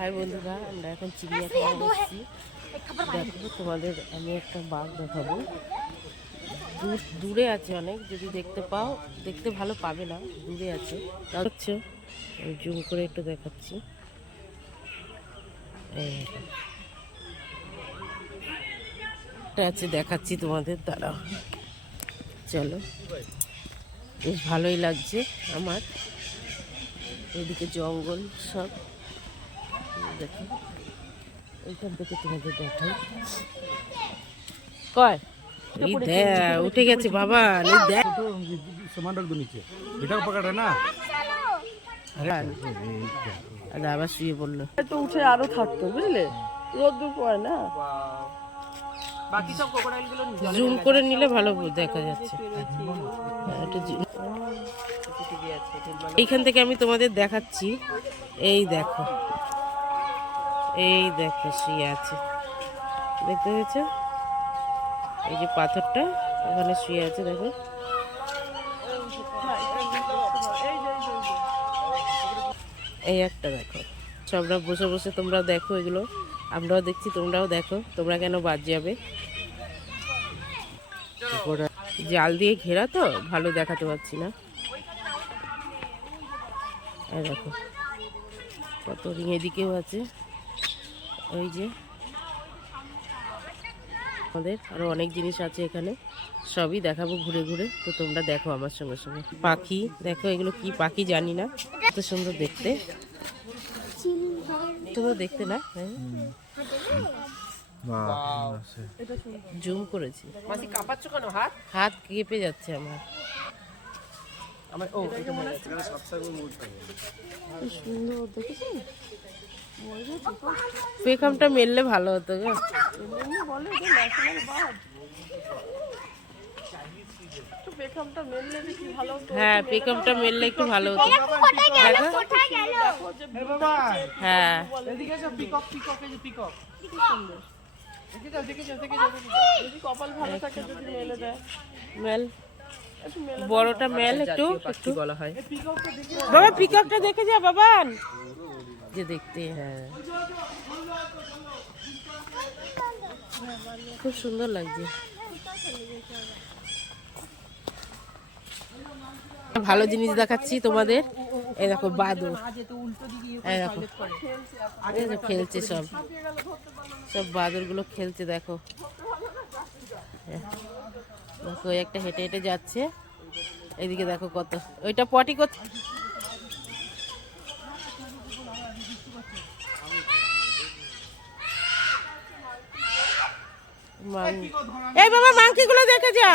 High বন্ধুরা আমরা এখন চিড়িয়াখানা এসেছি। দেখো তোমাদের আমি একটা বাঘ দেখাবো। দূর দূরে আছে অনেক যদি দেখতে পাও দেখতে ভালো পাবে না দূরে আছে। দেখছ আমি জুম করে একটু দেখাচ্ছি। আছে দেখাচ্ছি তোমাদের দ্বারা চলো। বেশ ভালোই লাগছে আমার। এদিকে জঙ্গল সব। আরও থাকতো বুঝলে? রোদ্দুর পড়ে না? জুম করে নিলে ভালো দেখা যাচ্ছে। এইখান থেকে আমি তোমাদের দেখাচ্ছি। এই দেখো। এই দেখো শুয়ে আছে। দেখতে পেয়েছ? এই যে পাথরটা, ওখানে শুয়ে আছে, দেখো। এই একটা দেখো। সবরা বসে বসে তোমরা দেখো এগুলো। আমরাও দেখছি, তোমরাও দেখো। তোমরা কেন বাদ যাবে? জাল দিয়ে ঘেরা তো, ভালো দেখাতে পারছি না। দেখো, কত রিং এদিকেও আছে। ওই যে। আমাদের আরও অনেক জিনিস আছে এখানে। সবই দেখাবো ঘুরে ঘুরে। তো তোমরা দেখো আমার সঙ্গে সঙ্গে। পাখি দেখো এগুলো কি পাখি জানি না। এত সুন্দর দেখতে। তোমরা দেখতে না? হ্যাঁ। জুম করেছি। মাসি কাঁপাচ্ছ কেন? হাত? হাত কেঁপে যাচ্ছে আমার। আমার ও এটা মনে আছে কি সুন্দর দেখেছি? পেখামটা মেললে ভালো হতো গো। বলে যে ন্যাশনাল বার্ড তো মেললে যে কি ভালো হতো হ্যাঁ পেখামটা মেললে একটু ভালো হতো। হ্যাঁ। মেলে। বড়টা মেল একটু একটু। বলা হয়। বাবা পিকআপটা দেখে যা বাবান যে দেখতে। হ্যাঁ। খুব সুন্দর লাগছে। ভালো জিনিস দেখাচ্ছি তোমাদের। এই দেখো বাদুর। এই দেখো। খেলছে সব। সব বাদুরগুলো খেলছে দেখো। দেখো, ওই একটা হেঁটে হেঁটে যাচ্ছে। এদিকে দেখো কত। ওইটা পটি করছে এই বাবা মাংকি গুলো দেখে যা